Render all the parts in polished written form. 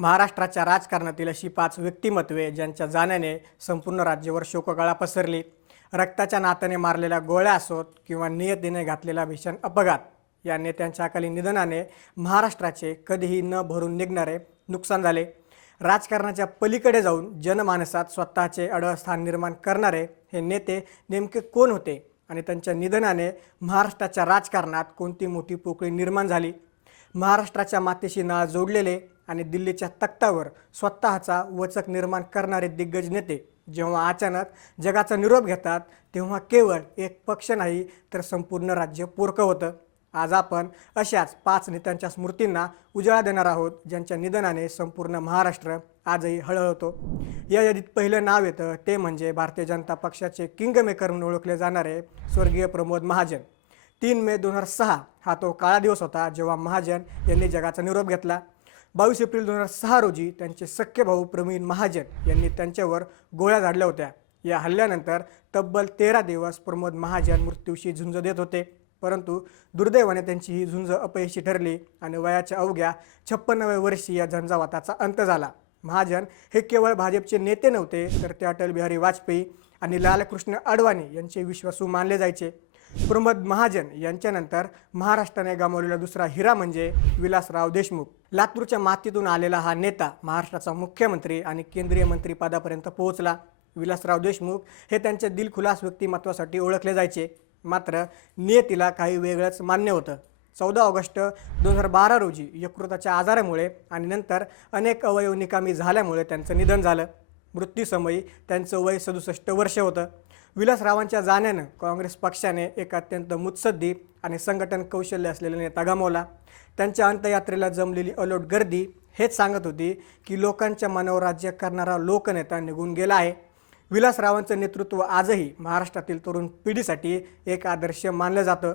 महाराष्ट्राच्या राजकारणातील अशी 5 व्यक्तिमत्वे ज्यांच्या जाण्याने संपूर्ण राज्यावर शोककळा पसरली. रक्ताच्या नात्याने मारलेल्या गोळ्या असोत किंवा नियतीने घातलेला भीषण अपघात, या नेत्यांच्या अकाली निधनाने महाराष्ट्राचे कधीही न भरून निघणारे नुकसान झाले. राजकारणाच्या पलीकडे जाऊन जनमानसात स्वतःचे अडळ स्थान निर्माण करणारे हे नेते नेमके कोण होते आणि त्यांच्या निधनाने महाराष्ट्राच्या राजकारणात कोणती मोठी पोकळी निर्माण झाली? महाराष्ट्राच्या मातीशी नाळ जोडलेले आणि दिल्लीच्या तख्तावर स्वतःचा वचक निर्माण करणारे दिग्गज नेते जेव्हा अचानक जगाचा निरोप घेतात, तेव्हा केवळ एक पक्ष नाही तर संपूर्ण राज्य पोरकं होतं. आज आपण अशाच 5 नेत्यांच्या स्मृतींना उजाळा देणार आहोत, ज्यांच्या निधनाने संपूर्ण महाराष्ट्र आजही हळहळतो. या यादीत पहिलं नाव येतं ते म्हणजे भारतीय जनता पक्षाचे किंगमेकर म्हणून ओळखले जाणारे स्वर्गीय प्रमोद महाजन. 3 मे 2006 हा तो काळा दिवस होता जेव्हा महाजन यांनी जगाचा निरोप घेतला. 22 एप्रिल 2006 रोजी त्यांचे सख्खे भाऊ प्रवीण महाजन यांनी त्यांच्यावर गोळ्या झाडल्या होत्या. या हल्ल्यानंतर तब्बल 13 दिवस प्रमोद महाजन मृत्यूशी झुंज देत होते, परंतु दुर्दैवाने त्यांची ही झुंज अपयशी ठरली आणि वयाच्या अवघ्या 56व्या वर्षी या झंझावाताचा अंत झाला. महाजन हे केवळ भाजपचे नेते नव्हते, तर ते अटल बिहारी वाजपेयी आणि लालकृष्ण अडवाणी यांचे विश्वासू मानले जायचे. प्रमोद महाजन यांच्यानंतर महाराष्ट्राने गमावलेला दुसरा हिरा म्हणजे विलासराव देशमुख. लातूरच्या मातीतून आलेला हा नेता महाराष्ट्राचा मुख्यमंत्री आणि केंद्रीय मंत्रिपदापर्यंत पोहोचला. विलासराव देशमुख हे त्यांच्या दिलखुलास व्यक्तिमत्वासाठी ओळखले जायचे, मात्र नियतीला काही वेगळंच मान्य होतं. 14 ऑगस्ट 2012 रोजी यकृताच्या आजारामुळे आणि नंतर अनेक अवयव निकामी झाल्यामुळे त्यांचं निधन झालं. मृत्यूसमयी त्यांचं वय 67 वर्ष होतं. विलासरावांच्या जाण्यानं काँग्रेस पक्षाने एक अत्यंत मुत्सद्दी आणि संघटन कौशल्य असलेला नेता गमावला. त्यांच्या अंत्ययात्रेला जमलेली अलोट गर्दी हेच सांगत होती की लोकांच्या मनावर राज्य करणारा लोकनेता निघून गेला आहे. विलासरावांचं नेतृत्व आजही महाराष्ट्रातील तरुण पिढीसाठी एक आदर्श मानलं जातं.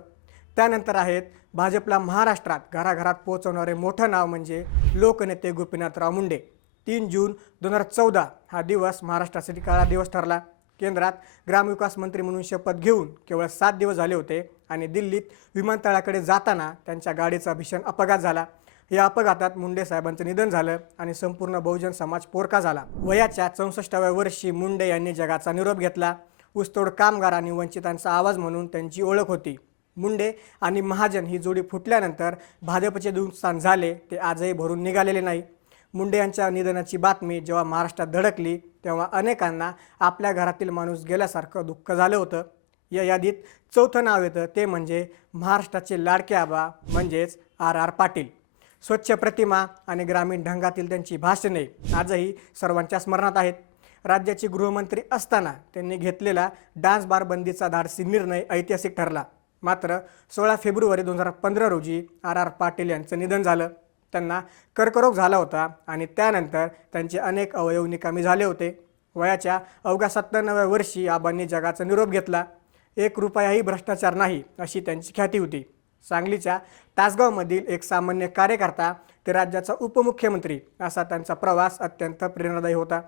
त्यानंतर आहेत भाजपला महाराष्ट्रात घराघरात पोहोचवणारे मोठं नाव म्हणजे लोकनेते गोपीनाथराव मुंडे. 3 जून 2014 हा दिवस महाराष्ट्रासाठी काळा दिवस ठरला. केंद्रात ग्रामविकास मंत्री म्हणून शपथ घेऊन केवळ 7 दिवस झाले होते आणि दिल्लीत विमानतळाकडे जाताना त्यांच्या गाडीचा भीषण अपघात झाला. या अपघातात मुंडे साहेबांचं निधन झालं आणि संपूर्ण बहुजन समाज पोरका झाला. वयाच्या 64व्या वर्षी मुंडे यांनी जगाचा निरोप घेतला. ऊसतोड कामगार आणि वंचितांचा आवाज म्हणून त्यांची ओळख होती. मुंडे आणि महाजन ही जोडी फुटल्यानंतर भाजपचे नुकसान झाले ते आजही भरून निघालेले नाही. मुंडे यांच्या निधनाची बातमी जेव्हा महाराष्ट्रात धडकली तेव्हा अनेकांना आपल्या घरातील माणूस गेल्यासारखं दुःख झालं होतं. या यादीत चौथं नाव येतं ते म्हणजे महाराष्ट्राचे लाडके आबा म्हणजेच RR पाटील. स्वच्छ प्रतिमा आणि ग्रामीण ढंगातील त्यांची भाषणे आजही सर्वांच्या स्मरणात आहेत. राज्याचे गृहमंत्री असताना त्यांनी घेतलेला डान्स बार बंदीचा धाडसी निर्णय ऐतिहासिक ठरला. मात्र 16 फेब्रुवारी 2015 रोजी RR पाटील यांचं निधन झालं. त्यांना कर्करोग झाला होता आणि त्यानंतर त्यांचे अनेक अवयव निकामी झाले होते. वयाच्या अवघ्या 97व्या वर्षी आबांनी जगाचा निरोप घेतला. 1 रुपयाही भ्रष्टाचार नाही अशी त्यांची ख्याती होती. सांगलीच्या तासगावमधील एक सामान्य कार्यकर्ता ते राज्याचा उपमुख्यमंत्री असा त्यांचा प्रवास अत्यंत प्रेरणादायी होता.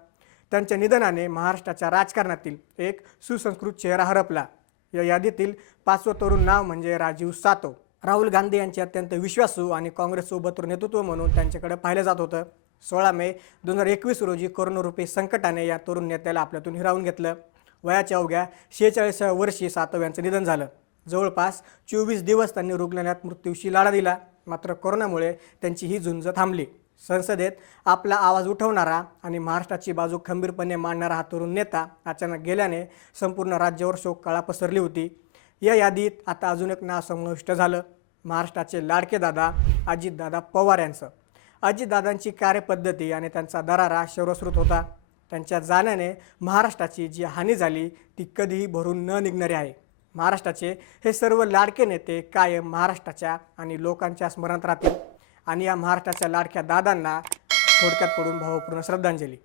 त्यांच्या निधनाने महाराष्ट्राच्या राजकारणातील एक सुसंस्कृत चेहरा हरपला. या यादीतील 5वं तरुण नाव म्हणजे राजीव सातव. राहुल गांधी यांचे अत्यंत विश्वासू आणि काँग्रेससोबत नेतृत्व म्हणून त्यांच्याकडे पाहिलं जात होतं. 16 मे 2021 रोजी कोरोनारूपी संकटाने या तरुण नेत्याला आपल्यातून हिरावून घेतलं. वयाच्या अवघ्या 46व्या वर्षी सातव यांचं निधन झालं. जवळपास 24 दिवस त्यांनी रुग्णालयात मृत्यूशी लढा दिला, मात्र कोरोनामुळे त्यांची ही झुंज थांबली. संसदेत आपला आवाज उठवणारा आणि महाराष्ट्राची बाजू खंबीरपणे मांडणारा हा तरुण नेता अचानक गेल्याने संपूर्ण राज्यावर शोककळा पसरली होती. या यादीत आता अजून एक नाव समाविष्ट झालं, महाराष्ट्राचे लाडके दादा अजितदादा पवार यांचं. अजितदादांची कार्यपद्धती आणि त्यांचा दरारा सर्वश्रुत होता. त्यांच्या जाण्याने महाराष्ट्राची जी हानी झाली ती कधीही भरून न निघणारी आहे. महाराष्ट्राचे हे सर्व लाडके नेते कायम महाराष्ट्राच्या आणि लोकांच्या स्मरणात राहतील आणि या महाराष्ट्राच्या लाडक्या दादांना थोडक्यात पडून भावपूर्ण श्रद्धांजली.